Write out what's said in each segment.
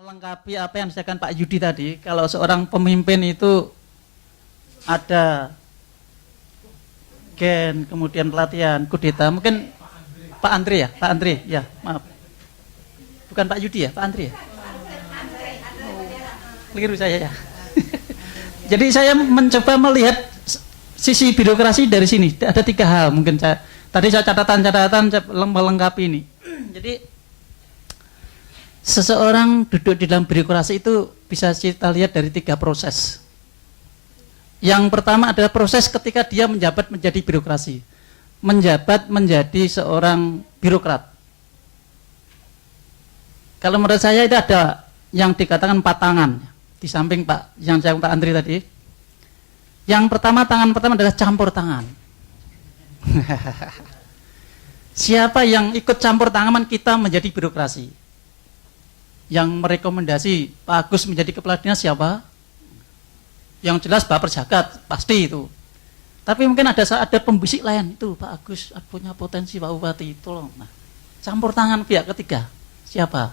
Melengkapi apa yang disampaikan Pak Yudi tadi, kalau seorang pemimpin itu ada gen, kemudian pelatihan, kudeta, mungkin Pak Andri ya, Pak Andri, ya maaf, bukan Pak Yudi ya, Pak Andri ya, keliru saya ya. Jadi saya mencoba melihat sisi birokrasi dari sini, ada 3 hal mungkin tadi saya catatan melengkapi ini. Jadi seseorang duduk di dalam birokrasi itu bisa kita lihat dari 3 proses. Yang pertama adalah proses ketika dia menjabat menjadi birokrasi. Menjabat menjadi seorang birokrat. Kalau menurut saya itu ada yang dikatakan 4 tangan. Di samping Pak Andri tadi. Yang pertama, tangan pertama adalah campur tangan. Siapa yang ikut campur tangan kita menjadi birokrasi? Yang merekomendasi Pak Agus menjadi kepala dinas siapa? Yang jelas Bapak Perjagat, pasti itu. Tapi mungkin ada pembisik lain, itu Pak Agus punya potensi Pak Bupati, tolong. Nah, campur tangan pihak ketiga, siapa?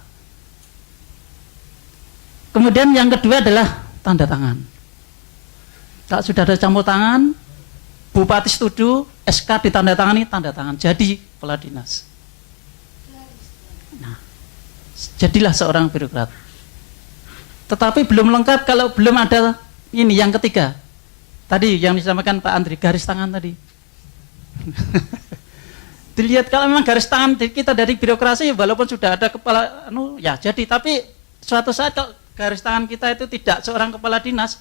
Kemudian yang kedua adalah tanda tangan. Kalau sudah ada campur tangan, Bupati setuju, SK ditandatangani, tanda tangan, jadi kepala dinas. Nah, jadilah seorang birokrat. Tetapi belum lengkap kalau belum ada ini yang ketiga. Tadi yang disampaikan Pak Andri, garis tangan tadi. Dilihat kalau memang garis tangan kita dari birokrasi, walaupun sudah ada kepala, ya jadi. Tapi suatu saat kalau garis tangan kita itu tidak seorang kepala dinas,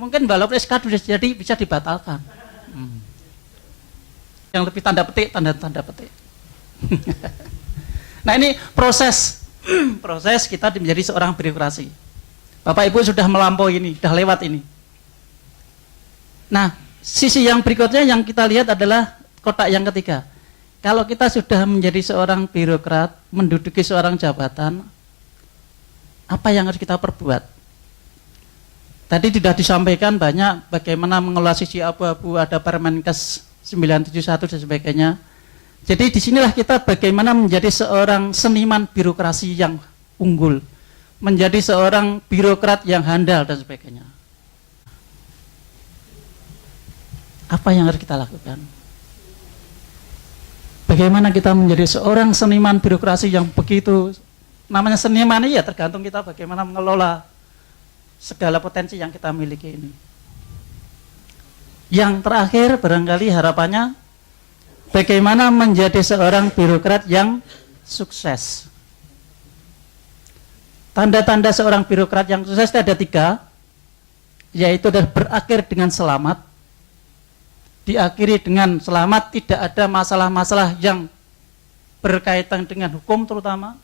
mungkin walaupun SK sudah jadi bisa dibatalkan. Yang lebih tanda petik, tanda petik. Nah ini proses kita menjadi seorang birokrasi. Bapak Ibu sudah melampaui ini, sudah lewat ini. Nah, sisi yang berikutnya yang kita lihat adalah kotak yang ketiga. Kalau kita sudah menjadi seorang birokrat, menduduki seorang jabatan, apa yang harus kita perbuat? Tadi sudah disampaikan banyak bagaimana mengelola sisi abu-abu, ada Permenkes 971 dan sebagainya. Jadi disinilah kita bagaimana menjadi seorang seniman birokrasi yang unggul, menjadi seorang birokrat yang handal dan sebagainya. Apa yang harus kita lakukan? Bagaimana kita menjadi seorang seniman birokrasi yang begitu, namanya seniman ya tergantung kita bagaimana mengelola segala potensi yang kita miliki ini. Yang terakhir barangkali harapannya bagaimana menjadi seorang birokrat yang sukses. Tanda-tanda seorang birokrat yang sukses ada 3, yaitu berakhir dengan selamat, diakhiri dengan selamat, tidak ada masalah-masalah yang berkaitan dengan hukum terutama.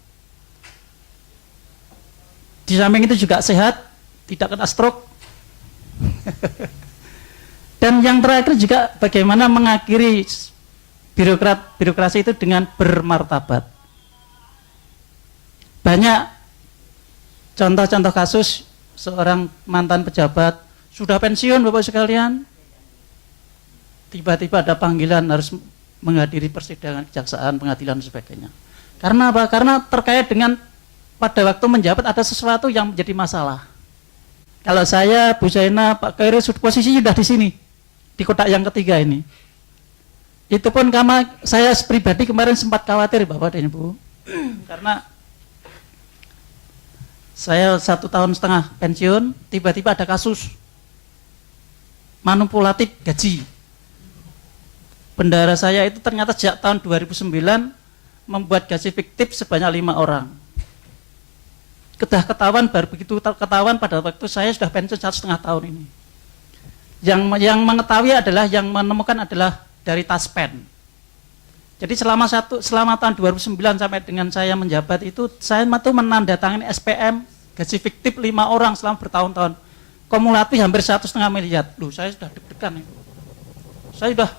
Di samping itu juga sehat, tidak kena stroke. Dan yang terakhir juga bagaimana mengakhiri birokrasi itu dengan bermartabat. Banyak contoh-contoh kasus seorang mantan pejabat sudah pensiun Bapak sekalian, tiba-tiba ada panggilan harus menghadiri persidangan kejaksaan, pengadilan dan sebagainya. Karena apa? Karena terkait dengan pada waktu menjabat ada sesuatu yang menjadi masalah. Kalau saya, Bu Zaina, Pak Khairul posisinya sudah di sini, di kotak yang ketiga ini. Itu pun karena saya pribadi kemarin sempat khawatir Bapak dan Ibu, karena saya 1,5 tahun pensiun, tiba-tiba ada kasus manipulatif gaji. Bendahara saya itu ternyata sejak tahun 2009 membuat gaji fiktif sebanyak 5 orang. Ketahuan baru begitu ketahuan pada waktu saya sudah pensiun 1,5 tahun ini. Yang mengetahui adalah, yang menemukan adalah dari Taspen. Jadi selama tahun 2009 sampai dengan saya menjabat itu, saya itu menandatangani SPM gaji fiktif 5 orang selama bertahun-tahun. Kumulatif hampir 1,5 miliar. Loh, saya sudah deg-degan. Saya sudah,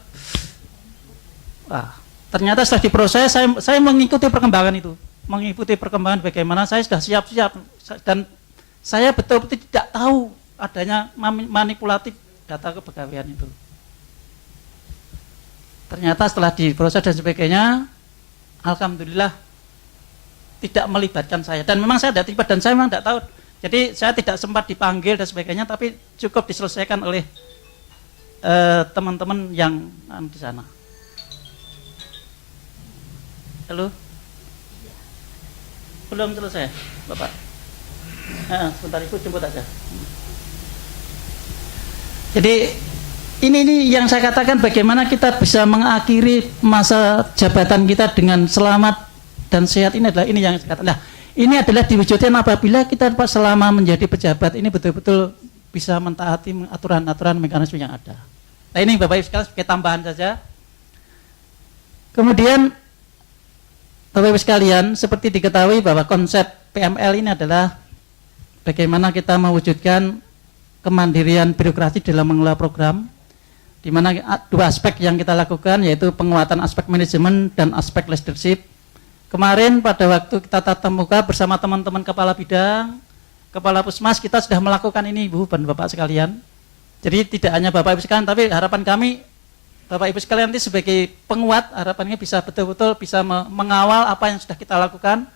ternyata setelah diproses, saya mengikuti perkembangan itu. Mengikuti perkembangan bagaimana saya sudah siap-siap. Dan saya betul-betul tidak tahu adanya manipulatif data kepegawaian itu. Ternyata setelah diproses dan sebagainya, alhamdulillah tidak melibatkan saya. Dan memang saya tidak terlibat dan saya memang tidak tahu. Jadi saya tidak sempat dipanggil dan sebagainya, tapi cukup diselesaikan oleh teman-teman yang di sana. Halo? Belum selesai, Bapak? Sebentar, Ibu jemput aja. Jadi ini yang saya katakan, bagaimana kita bisa mengakhiri masa jabatan kita dengan selamat dan sehat. Ini adalah ini yang saya katakan. Nah, ini adalah diwujudkan apabila kita selama menjadi pejabat ini betul-betul bisa mentaati aturan-aturan mekanisme yang ada. Nah, ini Bapak Ibu sekalian sebagai tambahan saja. Kemudian Bapak Ibu sekalian, seperti diketahui bahwa konsep PML ini adalah bagaimana kita mewujudkan kemandirian birokrasi dalam mengelola program, di mana dua aspek yang kita lakukan yaitu penguatan aspek manajemen dan aspek leadership. Kemarin pada waktu kita tatap muka bersama teman-teman kepala bidang, kepala puskesmas, kita sudah melakukan ini Ibu dan Bapak sekalian. Jadi tidak hanya Bapak Ibu sekalian, tapi harapan kami Bapak Ibu sekalian nanti sebagai penguat, harapannya bisa betul-betul bisa mengawal apa yang sudah kita lakukan,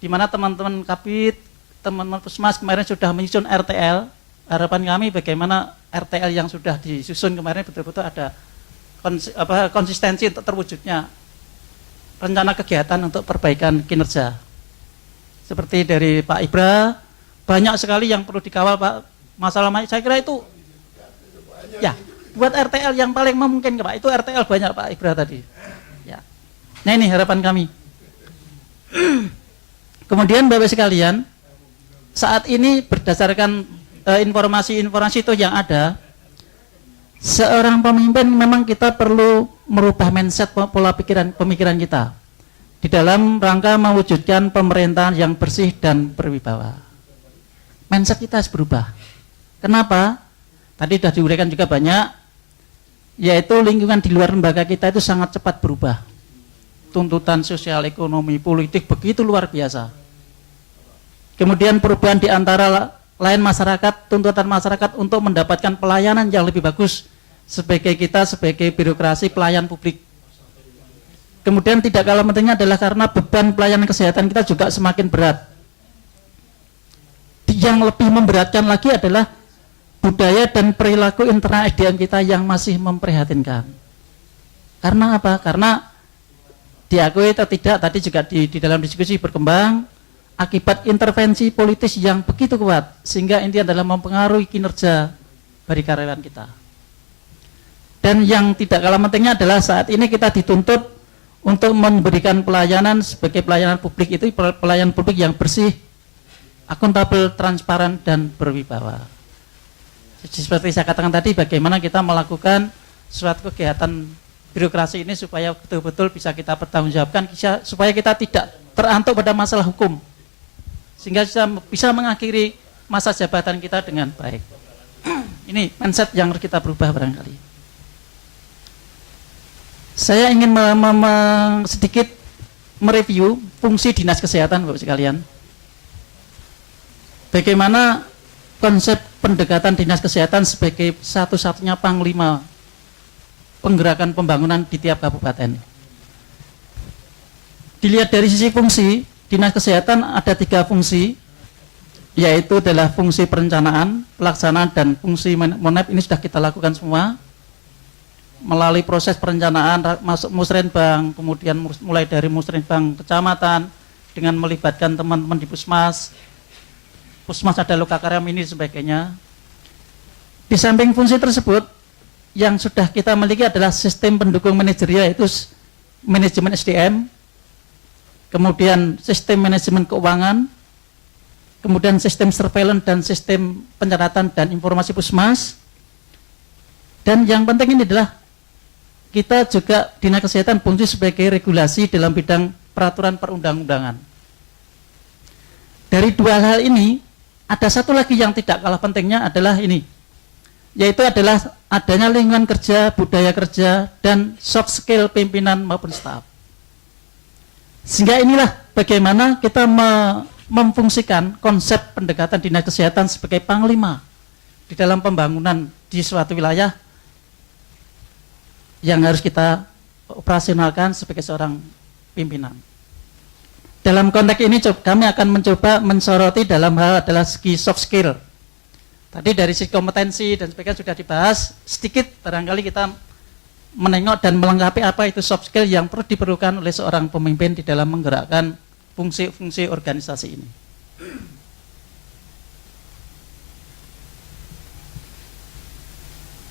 di mana teman-teman Kabid, teman-teman puskesmas kemarin sudah menyusun RTL. Harapan kami bagaimana RTL yang sudah disusun kemarin betul-betul ada konsistensi untuk terwujudnya rencana kegiatan untuk perbaikan kinerja. Seperti dari Pak Ibra, banyak sekali yang perlu dikawal Pak. Masalah saya kira itu ya buat RTL yang paling memungkinkan Pak. Itu RTL banyak Pak Ibra tadi. Ya. Nah ini harapan kami. Kemudian Bapak sekalian, saat ini berdasarkan informasi-informasi itu yang ada, seorang pemimpin memang kita perlu merubah mindset pola pemikiran kita di dalam rangka mewujudkan pemerintahan yang bersih dan berwibawa. Mindset kita harus berubah. Kenapa? Tadi sudah diuraikan juga banyak, yaitu lingkungan di luar lembaga kita itu sangat cepat berubah. Tuntutan sosial, ekonomi, politik begitu luar biasa. Kemudian perubahan di antara lain masyarakat, tuntutan masyarakat untuk mendapatkan pelayanan yang lebih bagus sebagai kita sebagai birokrasi pelayan publik. Kemudian tidak kalah pentingnya adalah karena beban pelayanan kesehatan kita juga semakin berat. Yang lebih memberatkan lagi adalah budaya dan perilaku internal SDM kita yang masih memprihatinkan. Karena apa? Karena diakui atau tidak, tadi juga di dalam diskusi berkembang, akibat intervensi politis yang begitu kuat, sehingga ini adalah mempengaruhi kinerja dari karyawan kita. Dan yang tidak kalah pentingnya adalah saat ini kita dituntut untuk memberikan pelayanan sebagai pelayanan publik itu pelayanan publik yang bersih, akuntabel, transparan, dan berwibawa. Seperti saya katakan tadi, bagaimana kita melakukan suatu kegiatan birokrasi ini supaya betul-betul bisa kita pertanggungjawabkan, supaya kita tidak terantuk pada masalah hukum, sehingga bisa mengakhiri masa jabatan kita dengan baik. Ini mindset yang harus kita berubah barangkali. Saya ingin sedikit mereview fungsi dinas kesehatan Bapak sekalian. Bagaimana konsep pendekatan dinas kesehatan sebagai satu-satunya panglima penggerakan pembangunan di tiap kabupaten. Dilihat dari sisi fungsi, dinas kesehatan ada 3 fungsi, yaitu adalah fungsi perencanaan, pelaksanaan, dan fungsi monep. Ini sudah kita lakukan semua melalui proses perencanaan, masuk musrenbang, kemudian mulai dari musrenbang kecamatan dengan melibatkan teman-teman di puskesmas ada lokakaram ini sebagainya. Di samping fungsi tersebut, yang sudah kita miliki adalah sistem pendukung manajerial, yaitu manajemen SDM, kemudian sistem manajemen keuangan, kemudian sistem surveillance dan sistem pencatatan dan informasi puskesmas. Dan yang penting ini adalah kita juga dinas kesehatan fungsi sebagai regulasi dalam bidang peraturan perundang-undangan. Dari 2 hal ini, ada satu lagi yang tidak kalah pentingnya adalah ini, yaitu adalah adanya lingkungan kerja, budaya kerja, dan soft skill pimpinan maupun staf. Sehingga inilah bagaimana kita memfungsikan konsep pendekatan dinas kesehatan sebagai panglima di dalam pembangunan di suatu wilayah yang harus kita operasionalkan sebagai seorang pimpinan. dalam konteks ini kami akan mencoba mensoroti dalam hal adalah segi soft skill. Tadi dari sisi kompetensi dan sebagainya sudah dibahas, sedikit barangkali kita menengok dan melengkapi apa itu soft skill yang perlu diperlukan oleh seorang pemimpin di dalam menggerakkan fungsi-fungsi organisasi ini.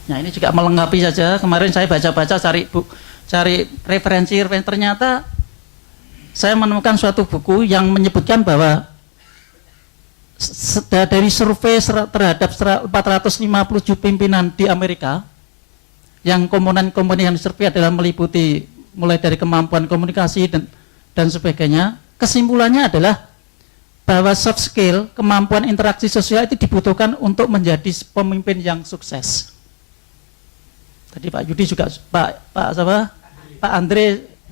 Nah, ini juga melengkapi saja. Kemarin saya baca-baca cari referensi, ternyata saya menemukan suatu buku yang menyebutkan bahwa dari survei terhadap 457 pimpinan di Amerika, yang komponen-komponen yang disurvei adalah meliputi mulai dari kemampuan komunikasi dan sebagainya, kesimpulannya adalah bahwa soft skill, kemampuan interaksi sosial itu dibutuhkan untuk menjadi pemimpin yang sukses. Tadi Pak Yudi juga, Pak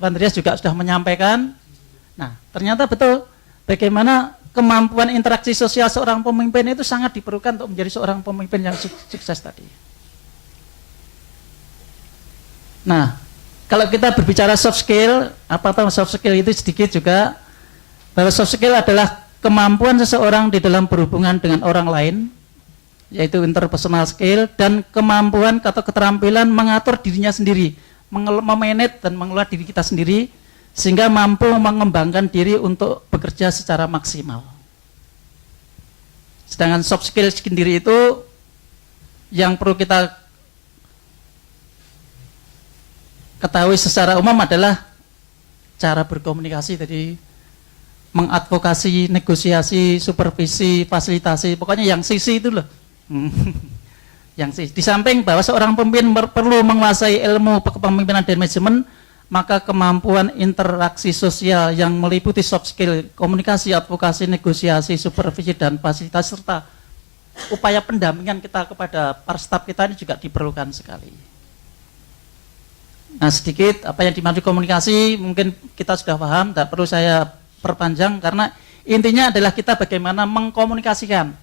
Andreas juga sudah menyampaikan. Nah, ternyata betul bagaimana kemampuan interaksi sosial seorang pemimpin itu sangat diperlukan untuk menjadi seorang pemimpin yang sukses tadi. Nah, kalau kita berbicara soft skill, apa tahu soft skill itu sedikit juga, bahwa soft skill adalah kemampuan seseorang di dalam berhubungan dengan orang lain, yaitu interpersonal skill, dan kemampuan atau keterampilan mengatur dirinya sendiri, memanage dan mengelola diri kita sendiri, sehingga mampu mengembangkan diri untuk bekerja secara maksimal. Sedangkan soft skill sendiri itu yang perlu kita ketahui secara umum adalah cara berkomunikasi, tadi mengadvokasi, negosiasi, supervisi, fasilitasi, pokoknya yang sisi itu loh. Yang sisi. Di samping bahwa seorang pemimpin perlu menguasai ilmu kepemimpinan dan manajemen, maka kemampuan interaksi sosial yang meliputi soft skill, komunikasi, advokasi, negosiasi, supervisi, dan fasilitasi, serta upaya pendampingan kita kepada para staf kita ini juga diperlukan sekali. Nah, sedikit apa yang dimaksud komunikasi mungkin kita sudah paham, tidak perlu saya perpanjang, karena intinya adalah kita bagaimana mengkomunikasikan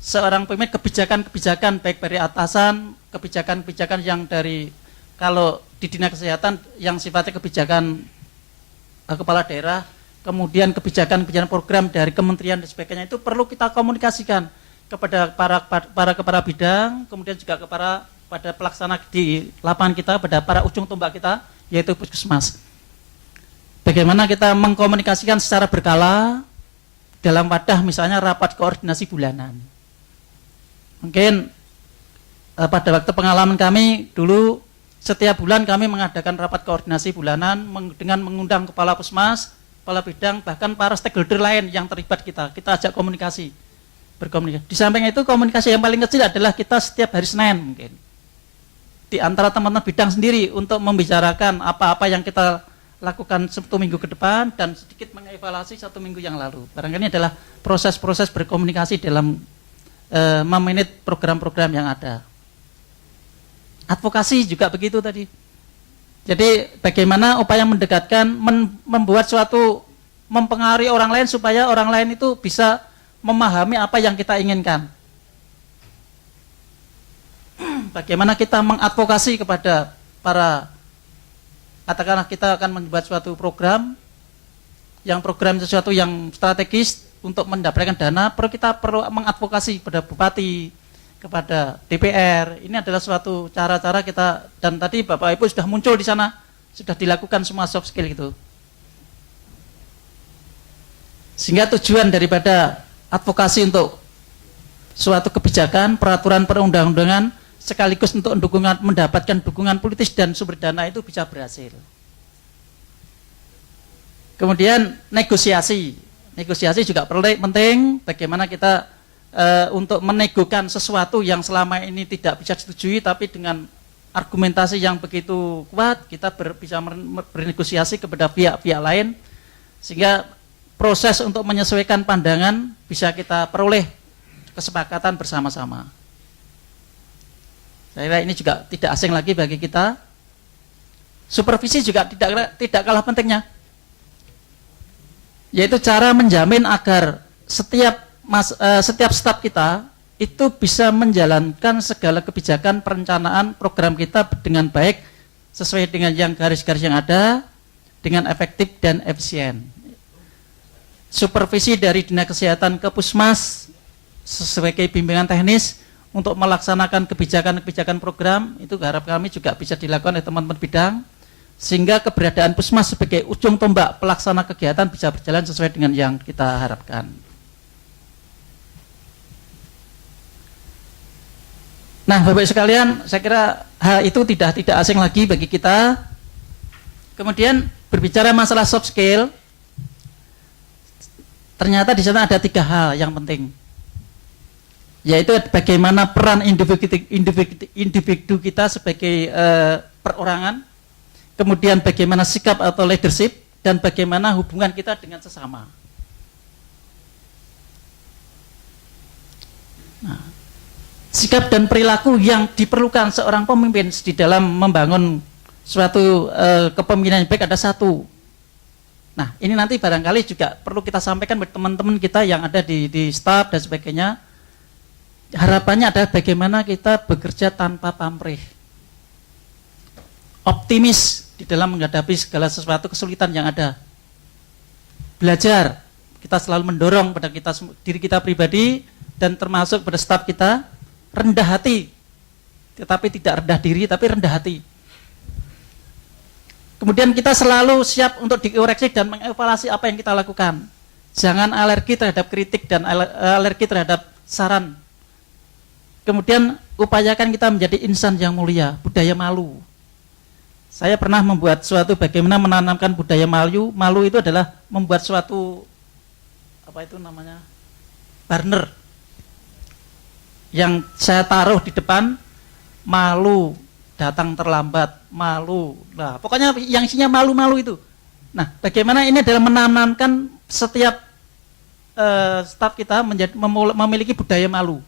seorang pemimpin kebijakan-kebijakan baik dari atasan, kebijakan-kebijakan yang dari, kalau di dinas kesehatan yang sifatnya kebijakan kepala daerah, kemudian kebijakan-kebijakan program dari kementerian dan sebagainya, itu perlu kita komunikasikan kepada para kepala bidang, kemudian juga pada pelaksana di lapangan kita, pada para ujung tombak kita, yaitu puskesmas. Bagaimana kita mengkomunikasikan secara berkala dalam wadah misalnya rapat koordinasi bulanan. Mungkin pada waktu pengalaman kami dulu, setiap bulan kami mengadakan rapat koordinasi bulanan dengan mengundang kepala puskesmas, kepala bidang, bahkan para stakeholder lain yang terlibat kita ajak komunikasi, berkomunikasi. Di samping itu, komunikasi yang paling kecil adalah kita setiap hari Senin mungkin di antara teman-teman bidang sendiri untuk membicarakan apa-apa yang kita lakukan 1 minggu ke depan dan sedikit mengevaluasi 1 minggu yang lalu. Barangkali adalah proses-proses berkomunikasi dalam memanage program-program yang ada. Advokasi juga begitu tadi. Jadi bagaimana upaya mendekatkan, membuat suatu, mempengaruhi orang lain supaya orang lain itu bisa memahami apa yang kita inginkan. Bagaimana kita mengadvokasi kepada para, katakanlah kita akan membuat suatu program sesuatu yang strategis untuk mendapatkan dana, kita perlu mengadvokasi kepada bupati, kepada DPR. Ini adalah suatu cara-cara kita, dan tadi Bapak Ibu sudah muncul di sana, sudah dilakukan semua soft skill itu. Sehingga tujuan daripada advokasi untuk suatu kebijakan, peraturan perundang-undangan, sekaligus untuk mendapatkan dukungan politis dan sumber dana itu bisa berhasil. Kemudian negosiasi juga penting, bagaimana kita untuk menegokan sesuatu yang selama ini tidak bisa disetujui, tapi dengan argumentasi yang begitu kuat, kita bisa bernegosiasi kepada pihak-pihak lain, sehingga proses untuk menyesuaikan pandangan bisa kita peroleh kesepakatan bersama-sama. Saya kira ini juga tidak asing lagi bagi kita. Supervisi juga tidak kalah pentingnya, yaitu cara menjamin agar setiap staf kita itu bisa menjalankan segala kebijakan perencanaan program kita dengan baik, sesuai dengan yang garis-garis yang ada, dengan efektif dan efisien. supervisi dari Dinas Kesehatan ke Puskesmas sebagai bimbingan teknis untuk melaksanakan kebijakan-kebijakan program, itu harap kami juga bisa dilakukan oleh teman-teman bidang, sehingga keberadaan Puskesmas sebagai ujung tombak pelaksana kegiatan bisa berjalan sesuai dengan yang kita harapkan. Nah, Bapak sekalian, saya kira hal itu tidak asing lagi bagi kita. Kemudian berbicara masalah soft skill, ternyata di sana ada 3 hal yang penting, yaitu bagaimana peran individu kita sebagai perorangan, kemudian bagaimana sikap atau leadership, dan bagaimana hubungan kita dengan sesama. Nah, sikap dan perilaku yang diperlukan seorang pemimpin di dalam membangun suatu kepemimpinan yang baik ada 1. Nah, ini nanti barangkali juga perlu kita sampaikan buat teman-teman kita yang ada di staf dan sebagainya. Harapannya adalah bagaimana kita bekerja tanpa pamrih, optimis di dalam menghadapi segala sesuatu kesulitan yang ada. Belajar, kita selalu mendorong pada diri kita pribadi dan termasuk pada staf kita, rendah hati, tetapi tidak rendah diri, tapi rendah hati. Kemudian kita selalu siap untuk dikoreksi dan mengevaluasi apa yang kita lakukan. Jangan alergi terhadap kritik dan alergi terhadap saran. Kemudian upayakan kita menjadi insan yang mulia, budaya malu. Saya pernah membuat suatu bagaimana menanamkan budaya malu. Malu itu adalah membuat suatu, apa itu namanya, banner yang saya taruh di depan, malu datang terlambat, malu. Nah, pokoknya yang isinya malu-malu itu. Nah, bagaimana ini adalah menanamkan setiap staf kita memiliki budaya malu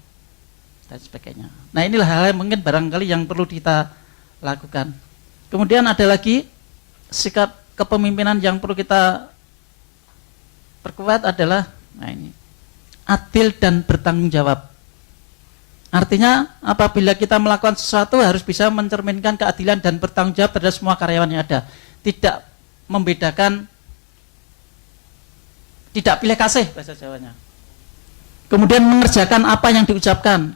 dan sebagainya. Nah, inilah hal yang mungkin barangkali yang perlu kita lakukan. Kemudian ada lagi sikap kepemimpinan yang perlu kita perkuat adalah, nah ini, adil dan bertanggung jawab. Artinya apabila kita melakukan sesuatu harus bisa mencerminkan keadilan dan bertanggung jawab terhadap semua karyawan yang ada. Tidak membedakan, tidak pilih kasih bahasa Jawanya. Kemudian mengerjakan apa yang diucapkan.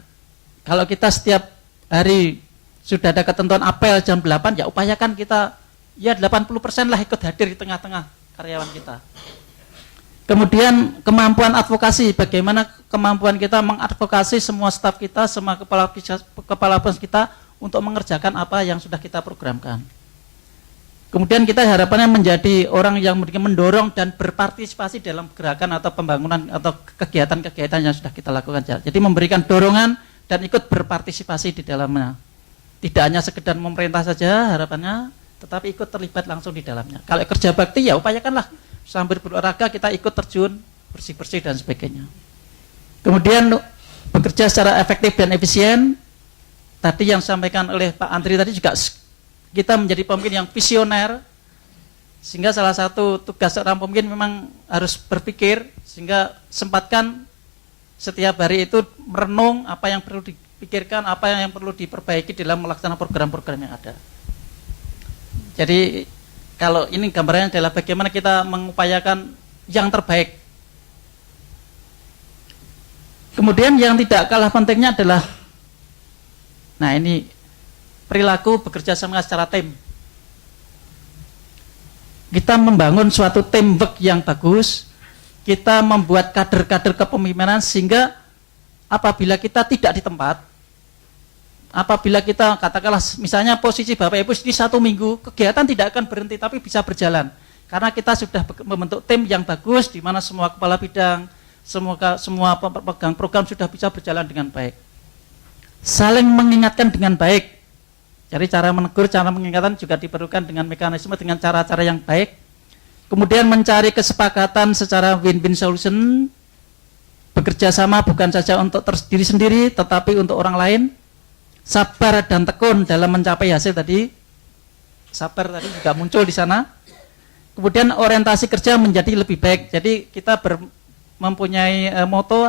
Kalau kita setiap hari sudah ada ketentuan apel jam 8, ya upayakan kita ya 80% lah ikut hadir di tengah-tengah karyawan kita. Kemudian kemampuan advokasi, bagaimana kemampuan kita mengadvokasi semua staf kita, semua kepala pos kita untuk mengerjakan apa yang sudah kita programkan. Kemudian kita harapannya menjadi orang yang mendorong dan berpartisipasi dalam gerakan atau pembangunan atau kegiatan-kegiatan yang sudah kita lakukan. Jadi memberikan dorongan dan ikut berpartisipasi di dalamnya. Tidak hanya sekedar memerintah saja harapannya, tetapi ikut terlibat langsung di dalamnya. Kalau kerja bakti ya upayakanlah sambil berolahraga kita ikut terjun, bersih-bersih dan sebagainya. Kemudian bekerja secara efektif dan efisien. Tadi yang disampaikan oleh Pak Andri tadi juga kita menjadi pemimpin yang visioner, sehingga salah satu tugas seorang pemimpin memang harus berpikir, sehingga sempatkan setiap hari itu merenung apa yang perlu dipikirkan, apa yang perlu diperbaiki dalam melaksanakan program-program yang ada. Jadi kalau ini gambarannya adalah bagaimana kita mengupayakan yang terbaik. Kemudian yang tidak kalah pentingnya adalah, nah ini, perilaku bekerja sama secara tim. Kita membangun suatu teamwork yang bagus, kita membuat kader-kader kepemimpinan sehingga apabila kita tidak di tempat, apabila kita katakanlah misalnya posisi Bapak Ibu di 1 minggu, kegiatan tidak akan berhenti tapi bisa berjalan. Karena kita sudah membentuk tim yang bagus di mana semua kepala bidang, semua pemegang program sudah bisa berjalan dengan baik. Saling mengingatkan dengan baik. Jadi cara menegur, cara mengingatkan juga diperlukan dengan mekanisme, dengan cara-cara yang baik. Kemudian mencari kesepakatan secara win-win solution. Bekerja sama bukan saja untuk diri sendiri, tetapi untuk orang lain. Sabar dan tekun dalam mencapai hasil tadi. Sabar tadi juga muncul di sana. Kemudian orientasi kerja menjadi lebih baik. Jadi kita mempunyai moto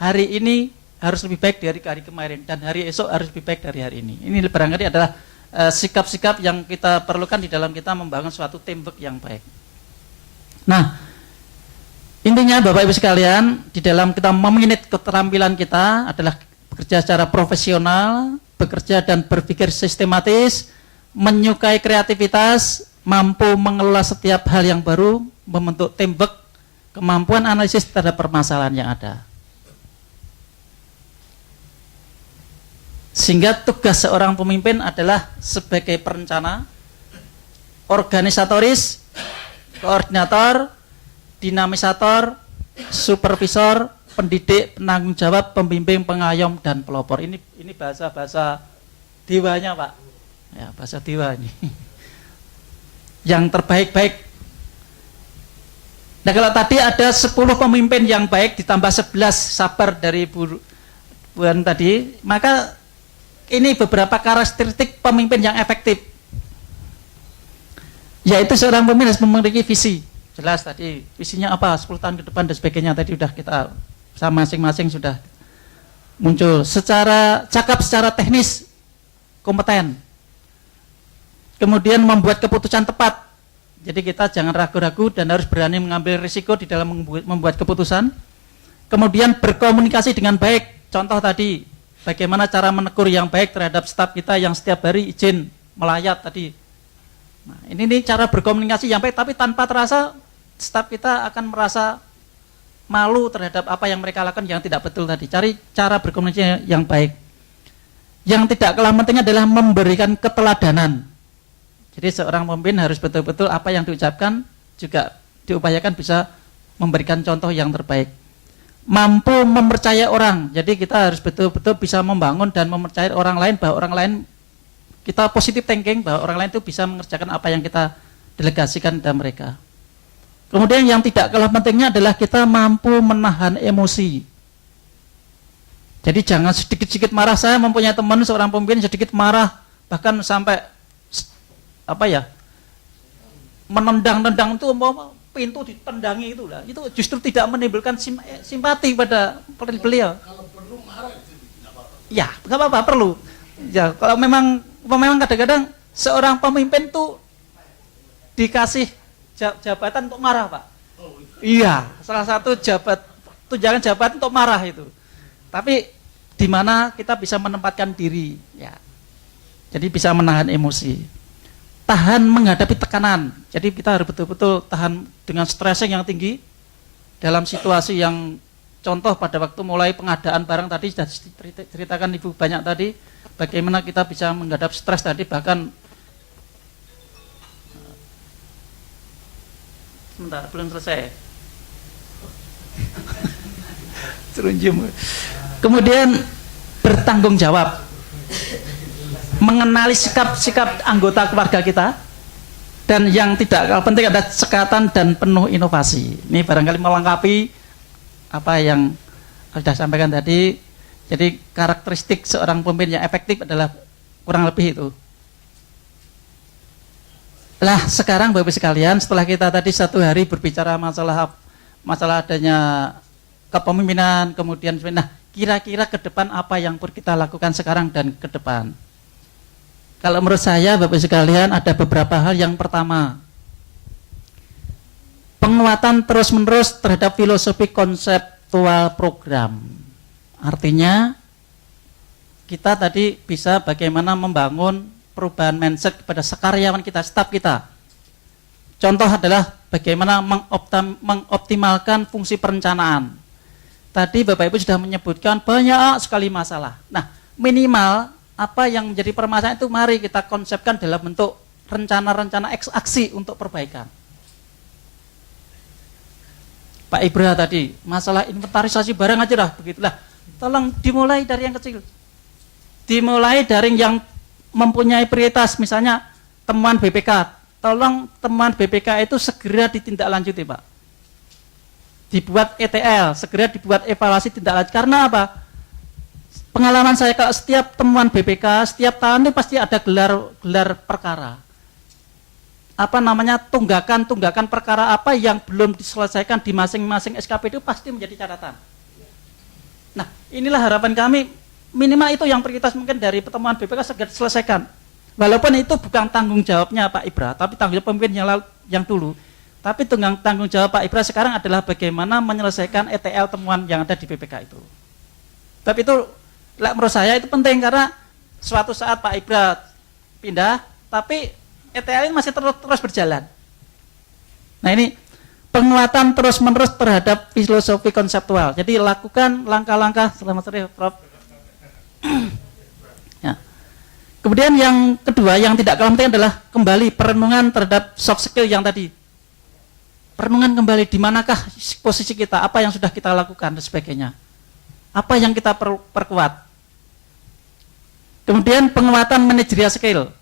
hari ini harus lebih baik dari hari kemarin dan hari esok harus lebih baik dari hari ini. Ini barangkali adalah sikap-sikap yang kita perlukan di dalam kita membangun suatu teamwork yang baik. Nah, Intinya Bapak Ibu sekalian, di dalam kita memanage keterampilan kita adalah bekerja secara profesional, bekerja dan berpikir sistematis, menyukai kreativitas, mampu mengelola setiap hal yang baru, membentuk teamwork, kemampuan analisis terhadap permasalahan yang ada. Sehingga tugas seorang pemimpin adalah sebagai perencana, organisatoris, koordinator, dinamisator, supervisor, pendidik, penanggung jawab, pembimbing, pengayom, dan pelopor. Ini bahasa-bahasa dewanya, Pak. Ya, bahasa dewa ini. Yang terbaik-baik. Nah, kalau tadi ada 10 pemimpin yang baik ditambah 11 sabar dari Bu Puan tadi, maka ini beberapa karakteristik pemimpin yang efektif. Yaitu seorang pemimpin harus memiliki visi. Jelas tadi, visinya apa, 10 tahun ke depan dan sebagainya tadi sudah kita sama masing-masing sudah muncul. Cakap secara teknis, kompeten. Kemudian membuat keputusan tepat. Jadi kita jangan ragu-ragu dan harus berani mengambil risiko di dalam membuat keputusan. Kemudian berkomunikasi dengan baik. Contoh tadi, bagaimana cara menegur yang baik terhadap staf kita yang setiap hari izin melayat tadi. Nah, ini cara berkomunikasi yang baik, tapi tanpa terasa staf kita akan merasa malu terhadap apa yang mereka lakukan yang tidak betul tadi. Cari cara berkomunikasi yang baik. Yang tidak kalah penting adalah memberikan keteladanan. Jadi seorang pemimpin harus betul-betul apa yang diucapkan juga diupayakan bisa memberikan contoh yang terbaik. Mampu mempercayai orang. Jadi kita harus betul-betul bisa membangun dan mempercayai orang lain bahwa orang lain kita positive thinking bahwa orang lain itu bisa mengerjakan apa yang kita delegasikan kepada mereka. Kemudian yang tidak kalah pentingnya adalah kita mampu menahan emosi. Jadi jangan sedikit-sedikit marah. Saya mempunyai teman seorang pemimpin sedikit marah bahkan sampai menendang-nendang itu pintu ditendangi itu lah. Itu justru tidak menimbulkan simpati pada beliau. Kalau perlu marah itu tidak apa-apa. Ya, nggak apa-apa perlu. Ya, kalau memang kadang-kadang seorang pemimpin tuh dikasih jabatan untuk marah, Pak. Iya, salah satu tunjangan jabatan untuk marah itu. Tapi di mana kita bisa menempatkan diri, ya. Jadi bisa menahan emosi. Tahan menghadapi tekanan. Jadi kita harus betul-betul tahan dengan stressing yang tinggi dalam situasi yang contoh pada waktu mulai pengadaan barang tadi sudah ceritakan Ibu banyak tadi bagaimana kita bisa menghadapi stres tadi bahkan sebentar belum selesai. Terunjum. Kemudian bertanggung jawab. Mengenali sikap-sikap anggota keluarga kita dan yang tidak kalah penting ada cekatan dan penuh inovasi. Ini barangkali melengkapi apa yang sudah sampaikan tadi. Jadi karakteristik seorang pemimpin yang efektif adalah kurang lebih itu. Lah sekarang Bapak sekalian, setelah kita tadi 1 hari berbicara masalah adanya kepemimpinan, kemudian nah kira-kira ke depan apa yang perlu kita lakukan sekarang dan ke depan. Kalau menurut saya Bapak sekalian ada beberapa hal. Yang pertama, penguatan terus-menerus terhadap filosofi konseptual program. Artinya kita tadi bisa bagaimana membangun perubahan mindset kepada sekaryawan kita, staf kita. Contoh adalah bagaimana mengoptimalkan fungsi perencanaan. Tadi Bapak Ibu sudah menyebutkan banyak sekali masalah. Nah, minimal apa yang menjadi permasalahan itu mari kita konsepkan dalam bentuk rencana-rencana aksi untuk perbaikan. Pak Ibra tadi, masalah inventarisasi barang aja lah, begitulah. Tolong dimulai dari yang kecil. Dimulai dari yang mempunyai prioritas, misalnya temuan BPK. Tolong temuan BPK itu segera ditindaklanjuti, Pak. Dibuat ETL, segera dibuat evaluasi tindak lanjut. Karena apa? Pengalaman saya kalau setiap temuan BPK, setiap tahun itu pasti ada gelar perkara. Tunggakan perkara apa yang belum diselesaikan di masing-masing SKP itu pasti menjadi catatan. Nah, inilah harapan kami, minimal itu yang prioritas mungkin dari pertemuan BPK segera diselesaikan. Walaupun itu bukan tanggung jawabnya Pak Ibra, tapi tanggung jawab pemimpin yang dulu. Tapi tanggung jawab Pak Ibra sekarang adalah bagaimana menyelesaikan ETL temuan yang ada di BPK itu. Tapi itu menurut saya itu penting karena suatu saat Pak Ibra pindah, tapi ETL ini masih terus berjalan. Nah ini penguatan terus-menerus terhadap filosofi konseptual. Jadi lakukan langkah-langkah, selamat sore Prof. Ya. Kemudian yang kedua yang tidak kalah penting adalah kembali perenungan terhadap soft skill yang tadi. Perenungan kembali di manakah posisi kita, apa yang sudah kita lakukan dan sebagainya. Apa yang kita perkuat. Kemudian penguatan manajerial skill.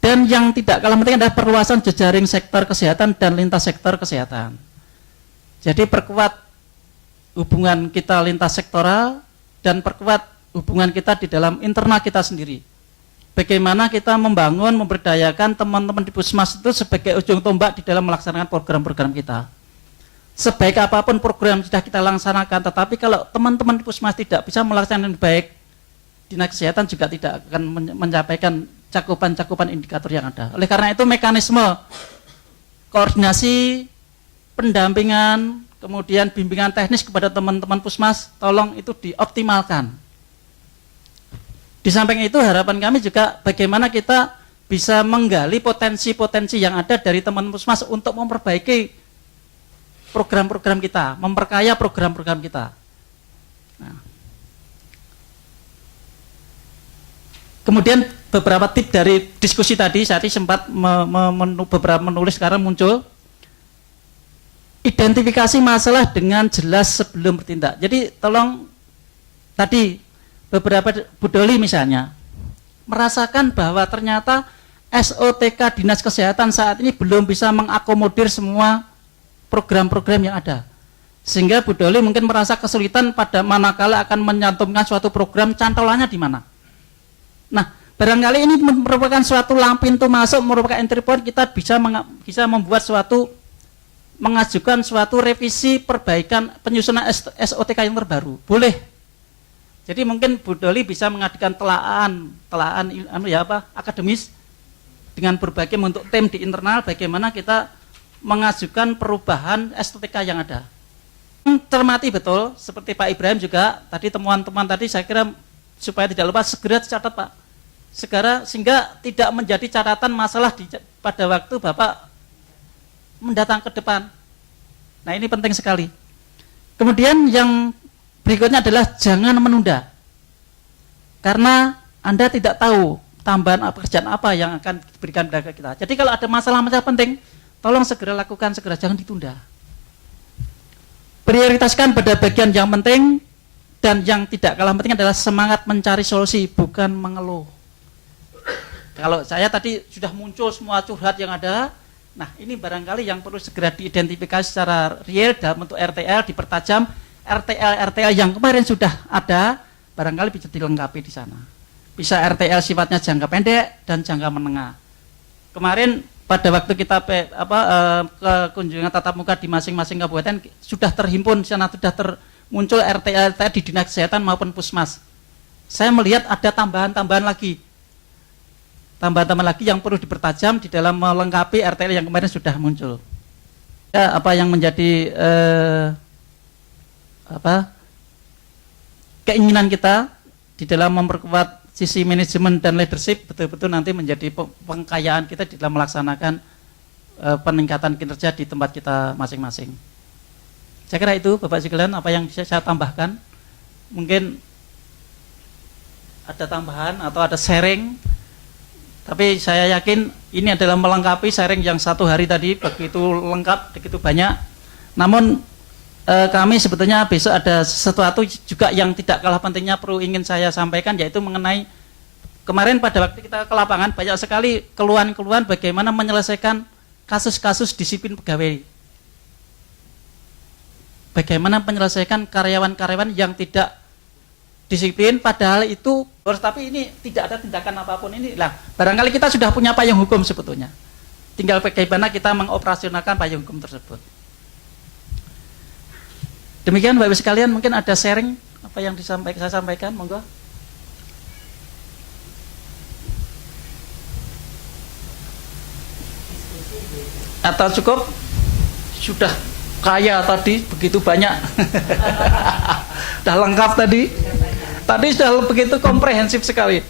Dan yang tidak kalah penting adalah perluasan jejaring sektor kesehatan dan lintas sektor kesehatan. Jadi perkuat hubungan kita lintas sektoral dan perkuat hubungan kita di dalam internal kita sendiri. Bagaimana kita membangun, memberdayakan teman-teman di Puskesmas itu sebagai ujung tombak di dalam melaksanakan program-program kita. Sebaik apapun program sudah kita laksanakan, tetapi kalau teman-teman di Puskesmas tidak bisa melaksanakan baik, Dinas Kesehatan juga tidak akan menyampaikan cakupan-cakupan indikator yang ada. Oleh karena itu mekanisme koordinasi, pendampingan, kemudian bimbingan teknis kepada teman-teman Puskesmas, tolong itu dioptimalkan. Di samping itu harapan kami juga bagaimana kita bisa menggali potensi-potensi yang ada dari teman-teman Puskesmas untuk memperbaiki program-program kita, memperkaya program-program kita. Nah. Kemudian beberapa tip dari diskusi tadi, saya sempat beberapa menulis sekarang muncul. Identifikasi masalah dengan jelas sebelum bertindak. Jadi tolong tadi beberapa Bu Doli misalnya merasakan bahwa ternyata SOTK Dinas Kesehatan saat ini belum bisa mengakomodir semua program-program yang ada. Sehingga Bu Doli mungkin merasa kesulitan pada manakala akan menyantumkan suatu program, cantolannya di mana. Nah, barangkali ini merupakan suatu pintu masuk, merupakan entry point, kita bisa membuat mengajukan suatu revisi perbaikan penyusunan SOTK yang terbaru. Boleh. Jadi mungkin Bu Doli bisa mengajukan telaan akademis dengan berbagai bentuk tim di internal bagaimana kita mengajukan perubahan SOTK yang ada. Cermati betul seperti Pak Ibrahim juga tadi temuan-temuan tadi saya kira supaya tidak lupa segera dicatat Pak. Sehingga tidak menjadi catatan masalah pada waktu Bapak mendatang ke depan. Nah ini penting sekali. Kemudian yang berikutnya adalah jangan menunda. Karena Anda tidak tahu tambahan pekerjaan apa yang akan diberikan kepada kita. Jadi kalau ada masalah-masalah penting, tolong segera lakukan, segera jangan ditunda. Prioritaskan pada bagian yang penting dan yang tidak kalah penting adalah semangat mencari solusi, bukan mengeluh. Kalau saya tadi sudah muncul semua curhat yang ada, nah ini barangkali yang perlu segera diidentifikasi secara real dalam bentuk RTL, dipertajam. RTL yang kemarin sudah ada, barangkali bisa dilengkapi di sana. Bisa RTL sifatnya jangka pendek dan jangka menengah. Kemarin pada waktu kita ke kunjungan tatap muka di masing-masing kabupaten sudah terhimpun, di sana sudah muncul RTL di Dinas Kesehatan maupun Puskesmas. Saya melihat ada tambahan-tambahan lagi. Tambahan-tambahan lagi yang perlu dipertajam di dalam melengkapi RTL yang kemarin sudah muncul. Ya, apa yang menjadi keinginan kita di dalam memperkuat sisi manajemen dan leadership betul-betul nanti menjadi pengkayaan kita di dalam melaksanakan peningkatan kinerja di tempat kita masing-masing. Saya kira itu Bapak sekalian apa yang bisa saya tambahkan. Mungkin ada tambahan atau ada sharing, tapi saya yakin ini adalah melengkapi sharing yang satu hari tadi begitu lengkap, begitu banyak. Namun kami sebetulnya besok ada sesuatu juga yang tidak kalah pentingnya perlu ingin saya sampaikan, yaitu mengenai kemarin pada waktu kita ke lapangan banyak sekali keluhan-keluhan bagaimana menyelesaikan kasus-kasus disiplin pegawai. Bagaimana menyelesaikan karyawan-karyawan yang tidak disiplin padahal itu tapi ini tidak ada tindakan apapun ini. Lah, barangkali kita sudah punya payung hukum sebetulnya. Tinggal bagaimana kita mengoperasionalkan payung hukum tersebut. Demikian Bapak Ibu sekalian, mungkin ada sharing apa yang saya sampaikan, monggo. Diskusi Atau cukup? Sudah kaya tadi, begitu banyak. Sudah lengkap tadi. Tadi sudah begitu komprehensif sekali.